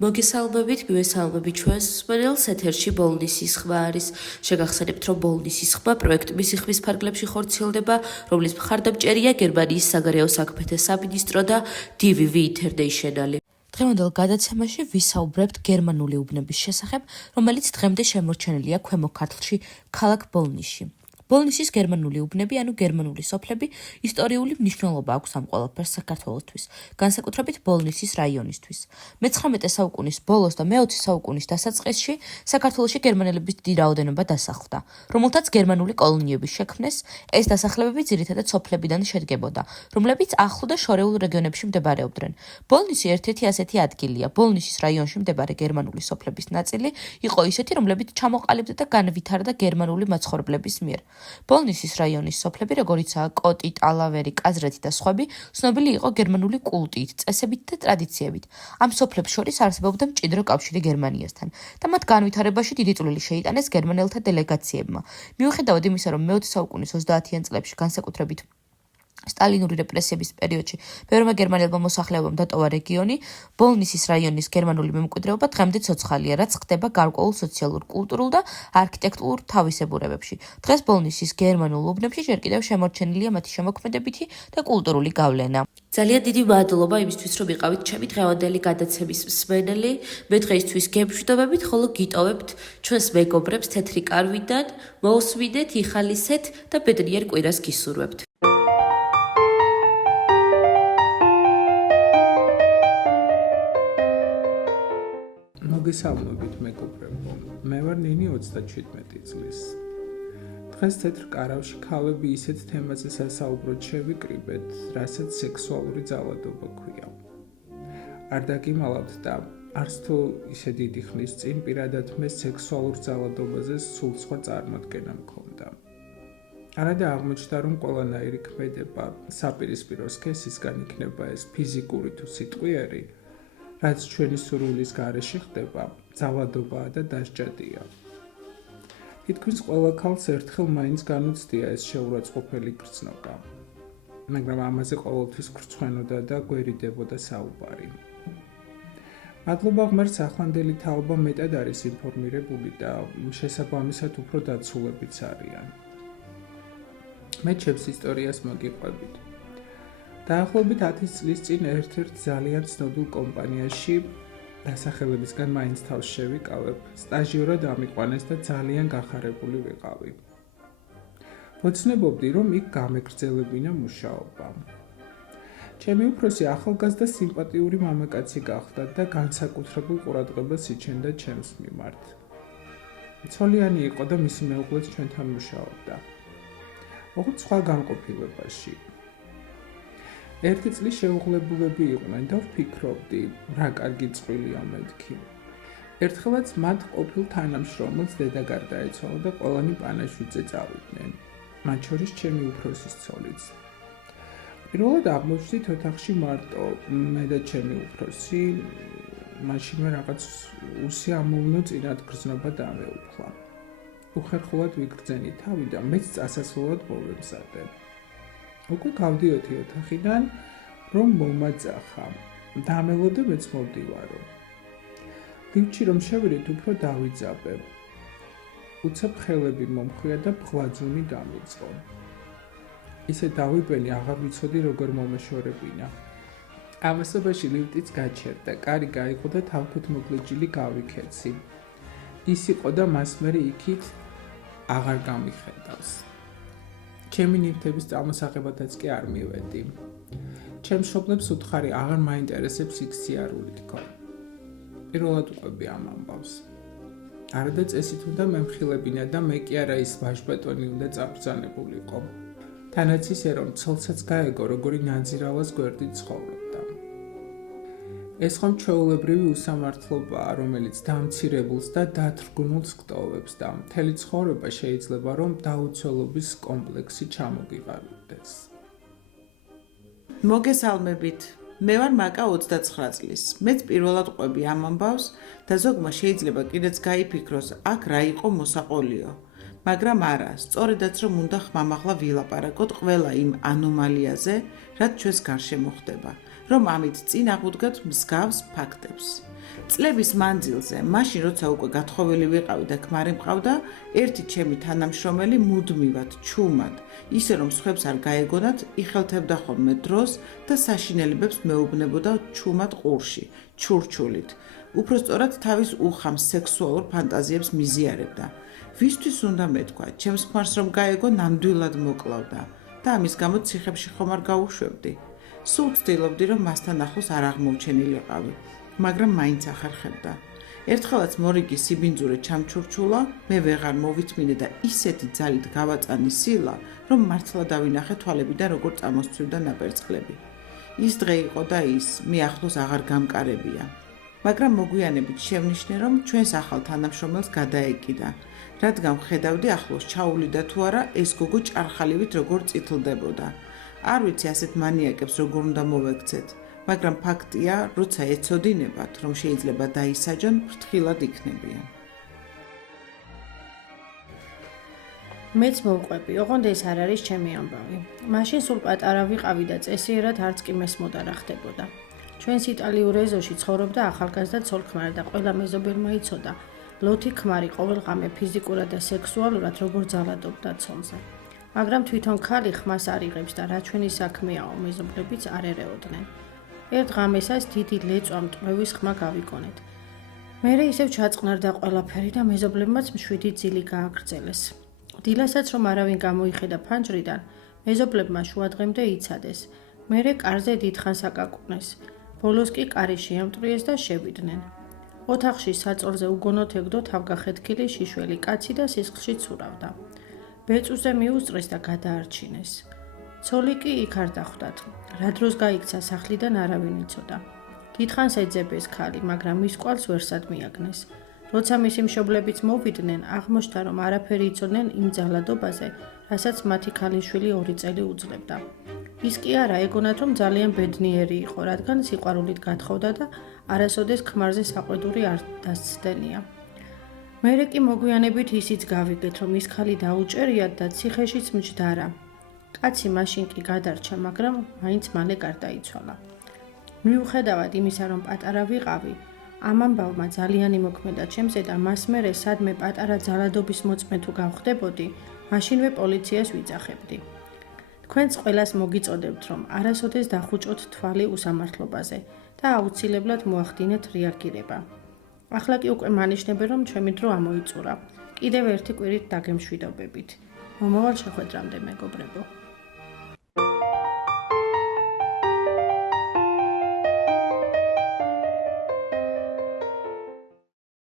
მოგესალმებით, გვესალმებით ჩვენს მსმენელს ეთერში ბოლნისის ხმა არის. შეგახსენებთ, რომ ბოლნისის ხმა პროექტ მისიხმის ფარგლებში ხორციელდება, რომლის მხარდამჭერია გერმანიის საგარეო საქმეთა სამინისტრო და DVV International. დღევანდელ გადაცემაში ვისაუბრებთ გერმანული უბნების შესახებ, რომელიც დღემდე შემორჩენილია ქვემო ქართლში, ქალაქ ბოლნისში. ბოლნისის გერმანული უბნები, ანუ გერმანული სოფლები, ისტორიული მნიშვნელობა აქვს ამ ყველაფერს საქართველოსთვის, განსაკუთრებით ბოლნისის რაიონისთვის. მე-19 საუკუნის ბოლოს და მე-20 საუკუნის დასაწყისში საქართველოში გერმანელების დიდი რაოდენობა დასახლდა, რომელთაც გერმანული კოლონიები შექმნეს. ეს დასახლებები ძირითადად სოფლებიდან შედგებოდა, რომლებიც ახლო და შორეულ რეგიონებში მდებარეობდნენ. ბოლნისი ერთ-ერთი ასეთი ადგილია. ბოლნისის რაიონში მდებარე გერმანული სოფლების ნაწილი იყო ისეთი, რომლებიც ჩამოყალიბდა და განვითარდა გერმანული მაცხოვრებლების მიერ. ბოლნისის რაიონის სოფლები, როგორიცაა კოტი, ტალავერი, კაზრეთი და სხვები, ცნობილი იყო გერმანული კულტით, წესებით და ტრადიციებით. ამ სოფლებს შორის არსებობდა მჭიდრო კავშირი გერმანიასთან და მათ განვითარებაში დიდი წვლილი შეიტანეს გერმანელთა დელეგაციებმა. მიუხედავად იმისა, რომ მე-20 საუკუნის 30-იან წლებში განსაკუთრებით სტალინური რეპრესიების პერიოდში ბევრმა გერმანელმა მოსახლეობამ დატოვა რეგიონი, ბოლნისის რაიონის გერმანული მემკვიდრეობა დღემდე ცოცხალია, რაც ხდება გარკვეულ სოციალურ, კულტურულ და არქიტექტურულ თავისებურებებში. დღეს ბოლნისის გერმანულ უბნებში ჯერ კიდევ შემორჩენილია მათი შემოქმედებითი და კულტურული გავლენა. ძალიან დიდი მადლობა იმისთვის, რომ იყავით ჩემი დღევანდელი გადაცემის მსმენელი. მე დღეისთვის გემშვიდობებით, ხოლო გიტოვებთ ჩვენს მეგობრებს თეთრი კარვიდან, მოусვიდეთ, იხალისეთ და ბედნიერ კვირას გისურვებთ. მოგესალმებით მეგობრებო, მე ვარ ნინი 37 წლის. დღეს თეთრ კარავში ქალები ისეთ თემაზე სასაუბროდ შევიკრიბეთ, რასაც სექსუალური ძალადობა ქვია. არ დაგიმალავთ და არც თუ ისე დიდი ხნის წინ პირადად მე სექსუალურ ძალადობაზე სულ სხვა წარმოდგენა მქონდა. არადა აღმოჩნდა, რომ ყველანაირი ქმედება საპირისპირო სქესისგან იქნება ეს ფიზიკური თუ სიტყვიერი, რაც ჩვენი სურვილის გარეშე ხდება, ძალადობაა და დასჯადია. თითქმის ყველა ქალს ერთხელ მაინც განუცდია ეს შეურაცხყოფელი გრძნობა, მაგრამ ამაზე ყოველთვის გრცხვენოდა და გვერიდებოდა საუბარი. მადლობა ღმერთს, ახლანდელი თაობა მეტად არის ინფორმირებული და შესაბამისად უფრო დაცულებიც არიან. მე ჩემს ისტორიას მოგიყვებით. დაახლოებით 10 წლის წინ ერთ-ერთ ძალიან ცნობილ კომპანიაში დასახელებისგან მაინც თავს შევიკავებ, სტაჟიორად ამიყვანეს და ძალიან გახარებული ვიყავი. ვოცნებობდი, რომ იქ გამეგრძელებინა მუშაობა. ჩემი უფროსი ახალგაზრდა სიმპათიური მამაკაცი გახდა და განსაკუთრებულ ყურადღებას იჩენდა ჩემს მიმართ. ცოლიანი იყო და მისი მეუღლეც ჩვენთან მუშაობდა. ოღონდ სხვა განყოფილებაში. ერთი წლის შეუღლებულები იყვნენ და ვფიქრობდი, რა კარგი წყვილია მეთქი. ერთხელაც მათ ყოფილ თანამშრომელს დედა გარდაეცვალა და ყველანი პანაშვიდზე წავიდნენ, მათ შორის ჩემი უფროსის ცოლიც. პირველად აღმოჩნდით ოთახში მარტო მე და ჩემი უფროსი, მაშინვე რაღაც უსიამოვნო წინათ გრძნობა დამეუფლა. უხერხულად ვიგრძენი თავი და მეც წასასვლელად მოვემზადე. უკვე გავდიოდი ოთახიდან, რომ მომაძახა. დამელოდა მეც მოვდივარო. ლიფტში რომ შევიდეთ, უფრო დავიძაბე. უცებ ხელები მომხვია და ბღლაძუნი დამიწყო. ისე დავიბენი, აღარ ვიცოდი როგორ მომეშორებინა. ამასობაში ლიფტიც გაჩერდა, კარი გაიღო და თავთვით მოგლეჯილი გავიქეცი. ის იყო და მას მერე იქით აღარ გამიხედავს. ჩემი ნივთების წარმოსაღებადაც კი არ მივედი. ჩემს მშობლებს უთხარი აღარ მაინტერესებს იქ სიარული თქო. პირველად ვყვები ამ ამბავს. არადა წესით უნდა მემხილებინა და მე კი არა ის ვაჟბატონი უნდა წაბრძანებულიყო. თანაც ისე რომ ცოლსაც გაეგო, როგორი ნაძირავას გვერდით ცხოვრობდა. ეს ხომ ჩვეულებრივი უსამართლობაა, რომელიც დამცირებულს და დათრგუნულს გტოვებს და მთელი ცხოვრება შეიძლება რომ დაუცველობის კომპლექსი ჩამოგიყალიბდეს. მოგესალმებით. მე ვარ მაკა 29 წლის. მეც პირველად ყვები ამ ამბავს და ზოგმა შეიძლება კიდეც გაიფიქროს, აქ რა იყო მოსაყოლიო. მაგრამ არა, სწორედაც რომ უნდა ხმამაღლა ვილაპარაკოთ ყველა იმ ანომალიაზე, რაც ჩვენს გარშემო ხდება. რომ ამით წინ აღვდგათ მსგავს ფაქტებს. წლების მანძილზე, მაშინ როცა უკვე გათხოვილი ვიყავი და ქმარი მყავდა, ერთი ჩემი თანამშრომელი მუდმივად, ჩუმად, ისე რომ სხვებს არ გაეგონათ, იხელთებდა ხოლმე დროს და საშინელებებს მეუბნებოდა ჩუმად ყურში, ჩურჩულით. უпростоრად თავის უხამ სექსუალურ ფანტაზიებს მიზიარებდა. ვისთვის უნდა მეთქვა, ჩემს ქმარს რომ გაეგო ნამდვილად მოკლავდა და ამის გამო ციხებში ხომ არ გაუშვებდი. სულ ვცდილობდი, რომ მასთან ახლოს არ აღმოვჩენილიყავი, მაგრამ მაინც ახერხებდა. ერთხელაც მორიგი სიბინძურე ჩამჩურჩულა, მე ვეღარ მოვითმინე და ისეთი ძალით გავაწანი სილა, რომ მართლა დავინახე თვალებიდან როგორ წამოსცვივდა ნაპერწკლები. ის დღე იყო და ის, მე ახლოს აღარ გამკარებია. მაგრამ მოგვიანებით შევნიშნე, რომ ჩვენს ახალ თანამშრომელს გადაეკიდა, რადგან ხედავდი ახლოს ჩაუვლიდა თუ არა ეს გოგო ჭარხალივით როგორ წითლდებოდა. არ ვიცი ასეთ მანიაკებს როგორ უნდა მოვექცეთ, მაგრამ ფაქტია, როცა ეცოდინებათ, რომ შეიძლება დაისაჯონ, ფრთხილად იქნებიან. მეც მოვყვები, ოღონდ ეს არ არის ჩემი ამბავი. მაშინ სულ პატარა ვიყავი და წესიერად არც კი მესმოდა რა ხდებოდა. ჩვენს იტალიურ ეზოში ცხოვრობდა ახალგაზრდა ცოლ-ქმარი და ყველა მეზობელმა იცოდა, ლოთი ქმარი ყოველღამე ფიზიკურად და სექსუალურად როგორ ძალადობდა ცოლზე. მაგრამ თვითონ ქალი ხმას არ იღებს და რა ჩვენი საქმეაო, მეზობლებიც არ ერეოდნენ. ერთ ღამესას დიდი ლეწვა მტვევის ხმა გავიგონეთ. მერე ისევ ჩაწყნარდა ყველაფერი და მეზობლებმაც მშვიდი ძილი გააგრძელეს. დილასაც რომ არავინ გამოიხედა ფანჯრიდან, მეზობლებმა შუადღემდე იცადეს. მერე კარზე დიდხანს აკაკუნეს. ბოლოს კი კარი შეამტვრიეს და შევიდნენ. ოთახში საწოლზე უგონოდ ეგდო თავგახეთქილი შიშველი კაცი და სისხლში ცურავდა. ბეწვზე მიუსწრეს და გადაარჩინეს. ცოლი კი იქ არ დახვდათ. რა დროს გაიქცა სახლიდან არავინ იცოდა. დიდხანს ეძებეს ქალი, მაგრამ მის კვალს ვერსად მიაგნეს. როცა მისი მშობლებიც მოვიდნენ, აღმოჩნდა, რომ არაფერი იცოდნენ იმ ძალადობაზე, რასაც მათი ქალიშვილი 2 წელი უძლებდა. ის კი არა ეგონათ, რომ ძალიან ბედნიერი იყო, რადგან სიყვარულით გათხოვდა და არასოდეს ქმარზე საყვედური არ დასცდენია. მერე კი მოგვიანებით ისიც გავიგეთ, რომ ის ქალი დაუჭერიათ და ციხეშიც მჯდარა. კაცი მაშინ კი გადარჩა, მაგრამ მაინც მალე გარდაიცვალა. მიუხედავად იმისა, რომ პატარა ვიყავი, ამ ამბავმა ძალიან იმოქმედა ჩემზე და მას მერე სადმე პატარა ძალადობის მოწმე თუ გავხდებოდი, მაშინვე პოლიციას ვიძახებდი. თქვენს ყველას მოგიწოდებთ, რომ არასოდეს დახუჭოთ თვალი უსამართლობაზე და აუცილებლად მოახდინეთ რეაგირება. ახლა კი უკვე მანიშნებენ, რომ ჩემი დრო ამოიწურა. კიდევ ერთი კვირით დაგემშვიდობებით. მომავალ შეხვედრამდე, მეგობრებო.